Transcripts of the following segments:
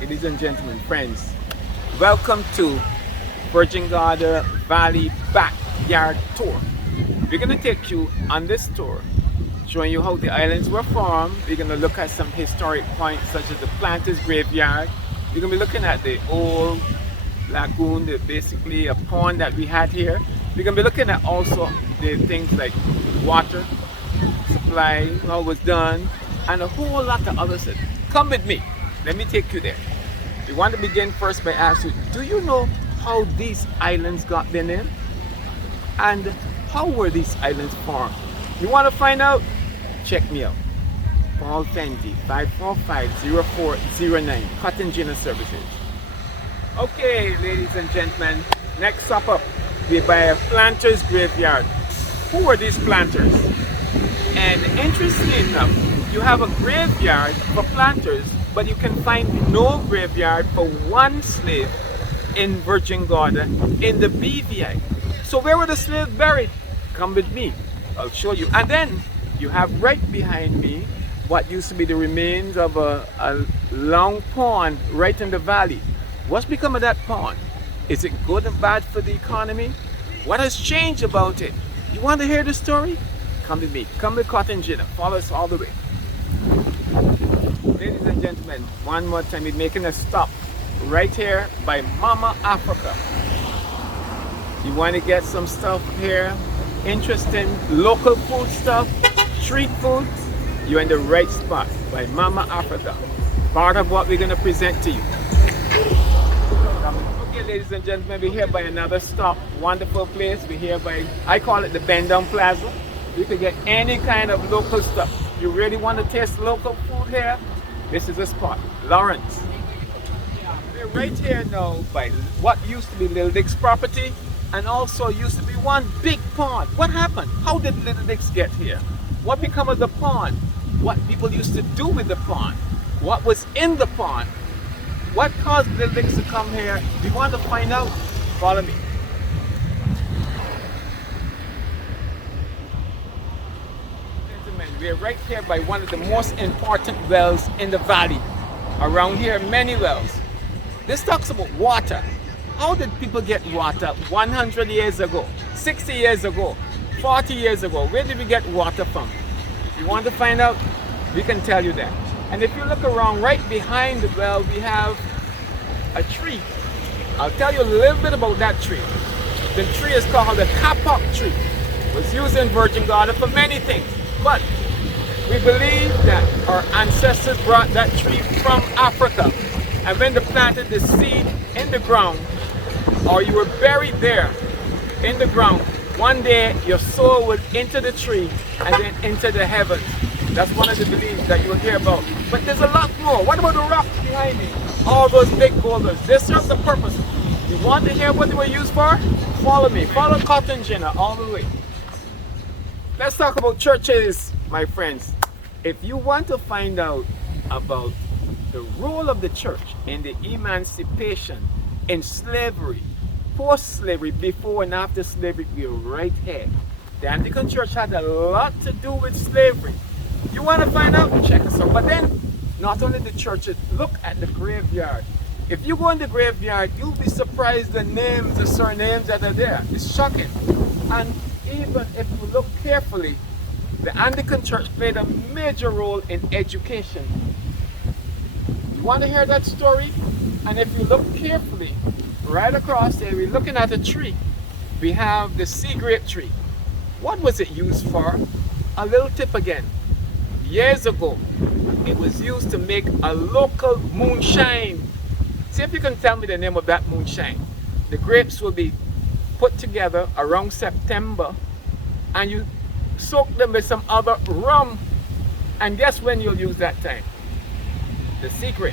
Ladies and gentlemen, friends, welcome to Virgin Gorda Valley Backyard Tour. We're going to take you on this tour, showing you how the islands were formed. We're going to look at some historic points such as the Planters Graveyard. We're going to be looking at the old lagoon, basically a pond that we had here. We're going to be looking at also the things like water supply, how it was done, and a whole lot of other stuff. Come with me. Let me take you there. We want to begin first by asking, do you know how these islands got their name? And how were these islands formed? You want to find out? Check me out. Paul Fenty, 545-0409, Cotton Gin Services. Okay, ladies and gentlemen, next stop up, we're by a planter's graveyard. Who were these planters? And interestingly enough, you have a graveyard for planters, but you can find no graveyard for one slave in Virgin Gorda in the BVI. So where were the slaves buried? Come with me, I'll show you. And then you have right behind me what used to be the remains of a long pond right in the valley. What's become of that pond? Is it good and bad for the economy? What has changed about it? You want to hear the story? Come with me. Come with Cotton Gin. Follow us all the way. Ladies and gentlemen, one more time, we're making a stop right here by Mama Africa. You want to get some stuff here, interesting local food stuff, street food, you're in the right spot by Mama Africa. Part of what we're going to present to you. Okay, ladies and gentlemen, we're here by another stop. Wonderful place. We're here by, I call it the Bend Down Plaza. You can get any kind of local stuff. You really want to taste local food here? This is the spot, Lawrence. We're right here now by what used to be Little Dick's property, and also used to be one big pond. What happened? How did Little Dick's get here? What became of the pond? What people used to do with the pond? What was in the pond? What caused Little Dick's to come here? We want to find out. Follow me. We're right here by one of the most important wells in the valley. Around here, many wells. This talks about water. How did people get water 100 years ago, 60 years ago, 40 years ago? Where did we get water from? If you want to find out, we can tell you that. And if you look around, right behind the well, we have a tree. I'll tell you a little bit about that tree. The tree is called the kapok tree. It was used in Virgin Gorda for many things. But we believe that our ancestors brought that tree from Africa. And when they planted the seed in the ground, or you were buried there in the ground, one day your soul will enter the tree and then enter the heavens. That's one of the beliefs that you will hear about. But there's a lot more. What about the rocks behind me? All those big boulders. They serve the purpose. You want to hear what they were used for? Follow me. Follow Cotton Gin all the way. Let's talk about churches, my friends. If you want to find out about the role of the church in the emancipation, in slavery, post-slavery, before and after slavery, we're right here. The Anglican Church had a lot to do with slavery. You want to find out? Check us out. But then, not only the churches, look at the graveyard. If you go in the graveyard, you'll be surprised the names, the surnames that are there. It's shocking. And even if you look carefully, the Anglican Church played a major role in education. You want to hear that story? And if you look carefully, right across there, we're looking at a tree. We have the sea grape tree. What was it used for? A little tip again. Years ago, it was used to make a local moonshine. See if you can tell me the name of that moonshine. The grapes will be put together around September, and you soak them with some other rum, and guess when you'll use that time? The secret.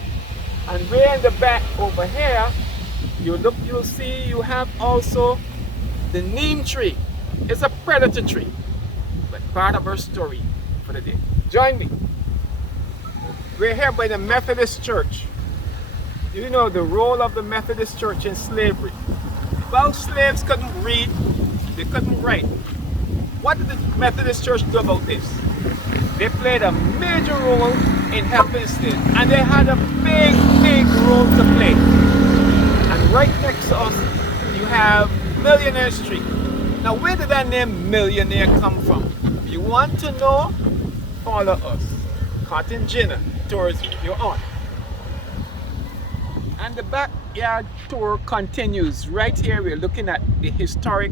And way in the back over here, you'll see you have also the neem tree. It's a predator tree, but part of our story for the day. Join me. We're here by the Methodist Church. You know the role of the Methodist Church in slavery. Well, slaves couldn't read, they couldn't write. What did the Methodist Church do about this? They played a major role in helping slaves, and they had a big role to play. And right next to us, you have Millionaire Street. Now, where did that name Millionaire come from? If you want to know, follow us. Cotton Gin Tourism, you're on. And the backyard tour continues. Right here, we're looking at the historic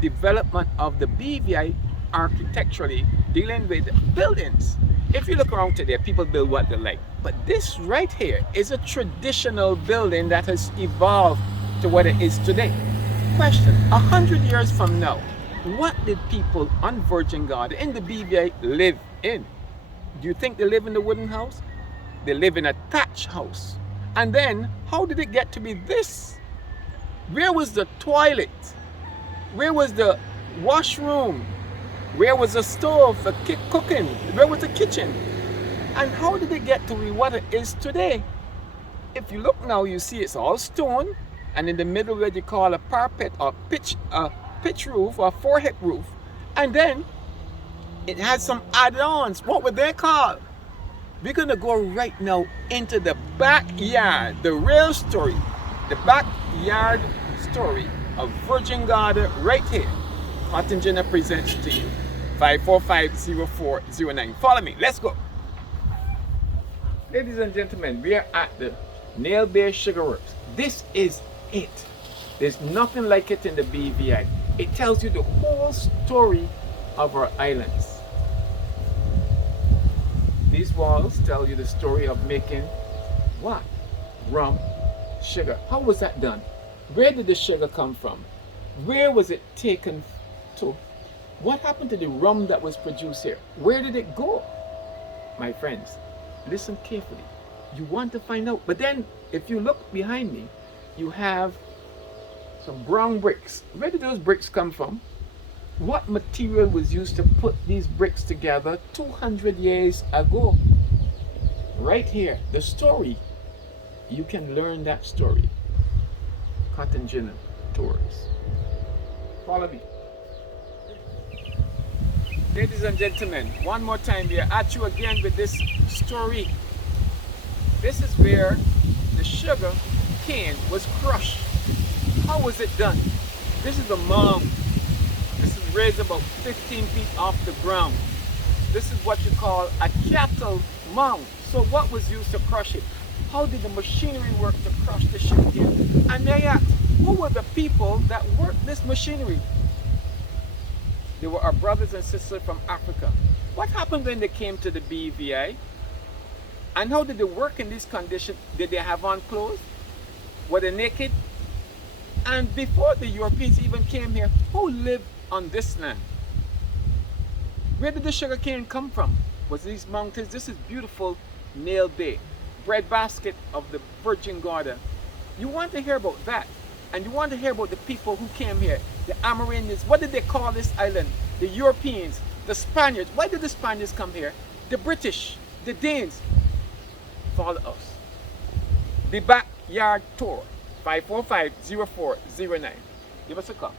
development of the BVI architecturally, dealing with buildings. If you look around today, people build what they like. But this right here is a traditional building that has evolved to what it is today. Question, 100 years from now, what did people on Virgin Gorda in the BVI live in? Do you think they live in the wooden house? They live in a thatch house. And then, how did it get to be this? Where was the toilet? Where was the washroom? Where was the stove for cooking? Where was the kitchen? And how did it get to be what it is today? If you look now, you see it's all stone, and in the middle what you call a parapet or pitch roof or forehead roof. And then it has some add-ons. What would they call? We're gonna go right now into the backyard, the real story, the backyard story of Virgin Gorda right here. Cotton Gin presents to you 545-0409. Follow me, let's go. Ladies and gentlemen, we are at the Nail Bay Sugar Works. This is it. There's nothing like it in the BVI. It tells you the whole story of our islands. These walls tell you the story of making what? Rum, sugar. How was that done? Where did the sugar come from? Where was it taken to? What happened to the rum that was produced here? Where did it go? My friends, listen carefully. You want to find out. But then, if you look behind me, you have some brown bricks. Where did those bricks come from? What material was used to put these bricks together 200 years ago? Right here, the story. You can learn that story. Cotton Gin Tours. Follow me. Ladies and gentlemen, one more time we are at you again with this story. This is where the sugar cane was crushed. How was it done? This is a mound. This is raised about 15 feet off the ground. This is what you call a cattle mound. So what was used to crush it? How did the machinery work to crush the sugar cane? And may I ask, who were the people that worked this machinery? They were our brothers and sisters from Africa. What happened when they came to the BVI? And how did they work in these conditions? Did they have on clothes? Were they naked? And before the Europeans even came here, who lived on this land? Where did the sugar cane come from? Was these mountains? This is beautiful Nail Bay, breadbasket of the Virgin Gorda. You want to hear about that, and you want to hear about the people who came here, the Amerindians. What did they call this island? The Europeans, the Spaniards. Why did the Spaniards come here? The British, the Danes. Follow us. The Backyard Tour, 545-0409. Give us a call.